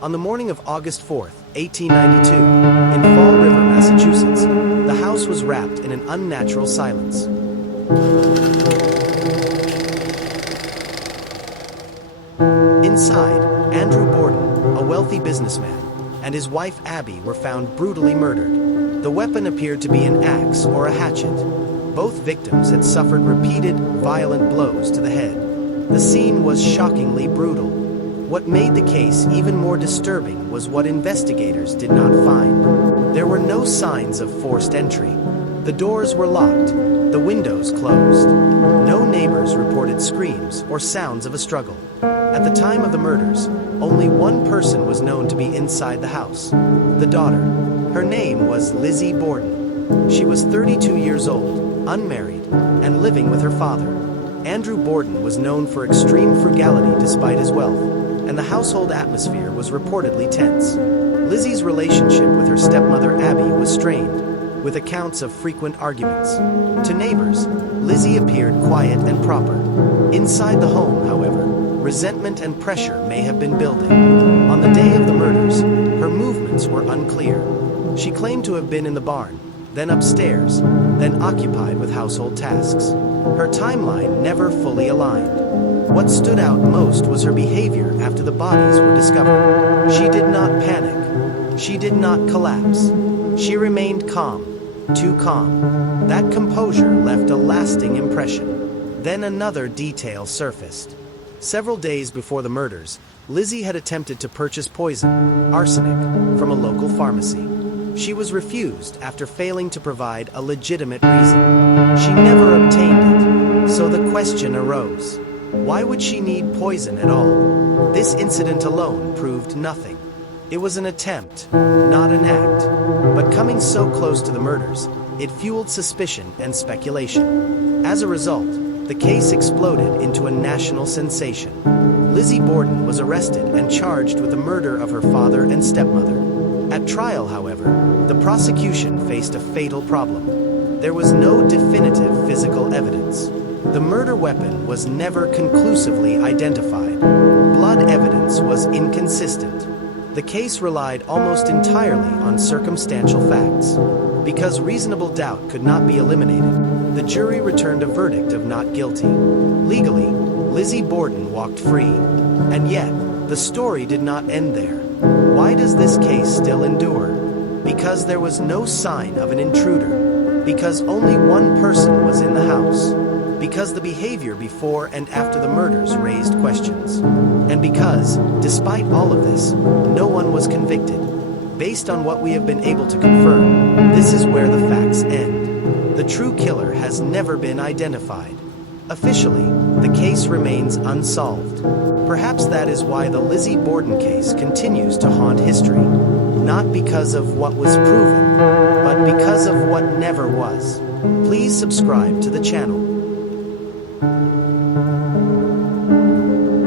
On the morning of August 4th, 1892, in Fall River, Massachusetts, the house was wrapped in an unnatural silence. Inside, Andrew Borden, a wealthy businessman, and his wife Abby were found brutally murdered. The weapon appeared to be an axe or a hatchet. Both victims had suffered repeated, violent blows to the head. The scene was shockingly brutal. What made the case even more disturbing was what investigators did not find. There were no signs of forced entry. The doors were locked, the windows closed. No neighbors reported screams or sounds of a struggle. At the time of the murders, only one person was known to be inside the house: the daughter. Her name was Lizzie Borden. She was 32 years old, unmarried, and living with her father. Andrew Borden was known for extreme frugality despite his wealth, and the household atmosphere was reportedly tense. Lizzie's relationship with her stepmother Abby was strained, with accounts of frequent arguments. To neighbors, Lizzie appeared quiet and proper. Inside the home, however, resentment and pressure may have been building. On the day of the murders, her movements were unclear. She claimed to have been in the barn, then upstairs, then occupied with household tasks. Her timeline never fully aligned. What stood out most was her behavior after the bodies were discovered. She did not panic. She did not collapse. She remained calm, too calm. That composure left a lasting impression. Then another detail surfaced. Several days before the murders, Lizzie had attempted to purchase poison, arsenic, from a local pharmacy. She was refused after failing to provide a legitimate reason. She never obtained it, so the question arose: why would she need poison at all? This incident alone proved nothing. It was an attempt, not an act. But coming so close to the murders, it fueled suspicion and speculation. As a result, the case exploded into a national sensation. Lizzie Borden was arrested and charged with the murder of her father and stepmother. At trial, however, the prosecution faced a fatal problem. There was no definitive physical evidence. The murder weapon was never conclusively identified. Blood evidence was inconsistent. The case relied almost entirely on circumstantial facts. Because reasonable doubt could not be eliminated, the jury returned a verdict of not guilty. Legally, Lizzie Borden walked free. And yet, the story did not end there. Why does this case still endure? Because there was no sign of an intruder. Because only one person was in the house. Because the behavior before and after the murders raised questions. And because, despite all of this, no one was convicted. Based on what we have been able to confirm, this is where the facts end. The true killer has never been identified. Officially, the case remains unsolved. Perhaps that is why the Lizzie Borden case continues to haunt history. Not because of what was proven, but because of what never was. Please subscribe to the channel.